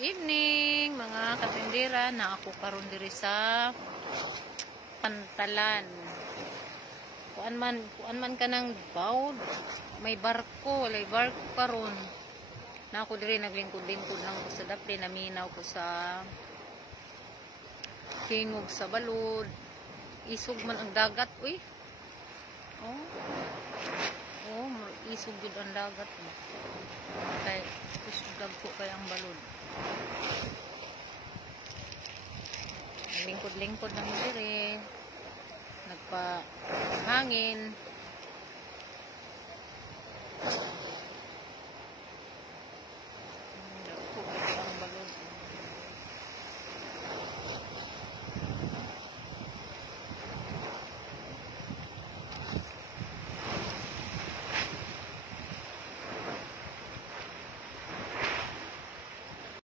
evening mga katindera, na ako karon diri sa Pantalan. Kuan man kanang bawd, may barko, walay barko karon. Na ako diri naglingkod-lingkod lang ko sa dapli, naminaw ko sa tingog sa balod. Isog man ang dagat, uy. Isog gud ang dagat mo. Kay kusog ko kay ang balod. Lingkod-lingkod lang diri. Nagpa hangin.